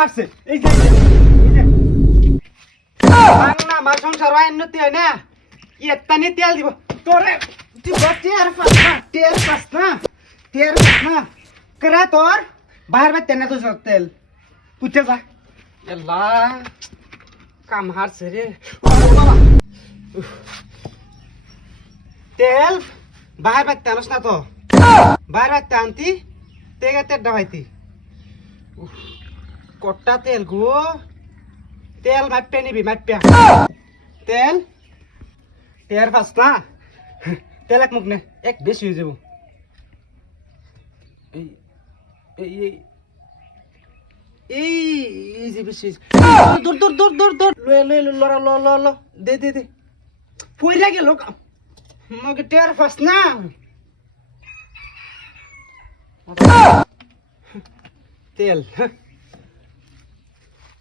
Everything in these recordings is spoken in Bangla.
মারছে এই যে না মা সংসার হয় উন্নতি হয় না এত্তানি তেল দিব তোরে দিব টের পাস না করে তোর বাহির বাইতে না তো তেল পুছে যা এল্লা কাম হারছে রে বাবা তেল বাহির বাইতে আনস না তো বাহির বাইতে আনতি তেগে তেল ডাবাইতি কট্টা তেল গো তেল মাপে নিবি মাপে তেল টের পাস না তেল এক মুখ নে এক বেশি হয়ে যাব এই এই এই এই যে বেশি দূর দূর দূর দূর দূর লড়া ল দে দে দে পয়লা গেল মগে টের পাস না তেল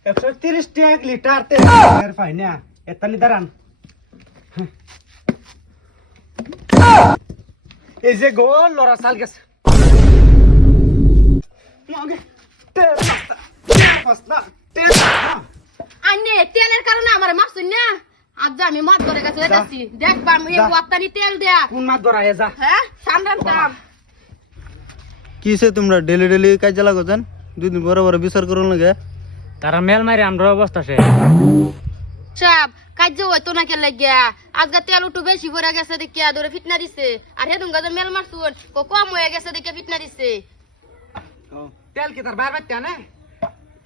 130 টাকা লিটার তেল এর পাই না এতানি দাঁড়ান এই যে গোল লড়া চাল গেছে আন্নে তেলের কারণে আমার মারছুন না আজ আমি মাছ ধরে গেছে যাচ্ছি দেখবা আমি ওয়াক্তানি তেল দেয়া কোন মাছ ধরা যা হ্যাঁ সান্দান দাম কিসে তোমরা ডেলি ডেলি কাজে লাগো জান দুদিন বড় বড় বিচার করুন লাগে তারা মেল মারি আমরা অবস্থা সে সব কাজ হইতো না কে লাগিয়া আজকে তেল উঠু বেশি ভরে গেছে দেখিয়া ধরে ফিটনা দিছে আর হেদুন গাজে মেল মারছুন কম হয়ে গেছে দেখে ফিটনা দিছে তেল কি তার বাইরে বাইতে আনে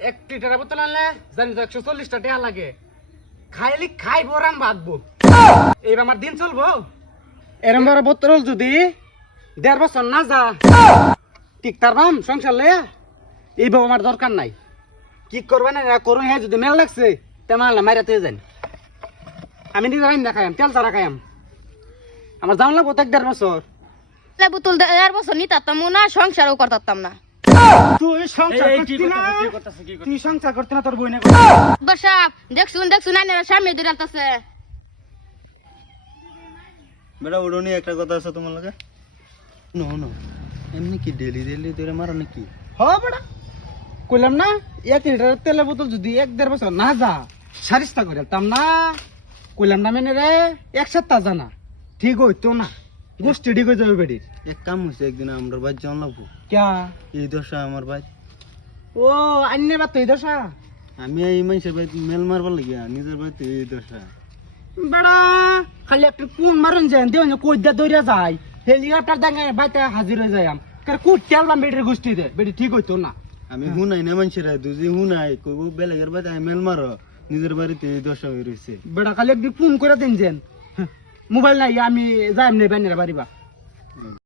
1 লিটার বোতল আনলে জানি তো 140 টাকা লাগে খাইলি খাইবো রাম ভাগবো এইবার আমার দিন চলবো এরম বড় বোতল যদি 1.5 বছর না যা ঠিক তার বাম সংসার লয়া এইবার আমার দরকার নাই কি করবে না করুন হ্যাঁ যদি মেল লাগছে তেমন না মাইরাতে যান আমি নিজে রাইন না খাইম তেল ছাড়া খাইম আমার জান লাগবো 1.5 বছর বোতল 1.5 বছর নিতাম না সংসারও করতাম না তুই সংসার করতি না তুই সংসার করতি না তোর বইনে বসা দেখছুন আইনের সামনে ধরে আনতাছে বেটা ওড়নি একটা কথা আছে তোমার লাগে নো নো এমনি কি ডেলি ডেলি তোরে মারো নাকি হ বড়া কইলাম না 1 লিটার তেলের বোতল যদি 1.5 বছর না যা সারিস্তা করে তাম না কইলাম না মেনে রে এক সপ্তাহ জানা ঠিক হইতো না গোষ্ঠী ঠিক হয়ে যাবে বেড়ি এক কাম হইছে একদিন আমরা বাইর যাওয়া লাগবো ক্যা এই দশা আমার ভাই ও আন্নে বাত এই দশা আমি এই মানুষের বাড়িতে মেল মারবার লাগিয়া নিজের বাড়িতে এই দশা বড়া খালি একটা কোন মারন যায় দেও না কই দা দইরা যায় হেলিকপ্টার দাঙ্গা বাইতে হাজির হয়ে যায় কার কুট চাললাম বেটির গোষ্ঠী দে বেটি ঠিক হইতো না আমি হুনাই না মানুষের দুজি হুনাই কইব বেলেগের বাড়িতে মেল মারো নিজের বাড়িতে এই দশা হয়ে রয়েছে বেড়া খালি একদিন ফোন করে দেন যেন মোবাইল নাই আমি যাই এমনি বাইনের বাড়িবা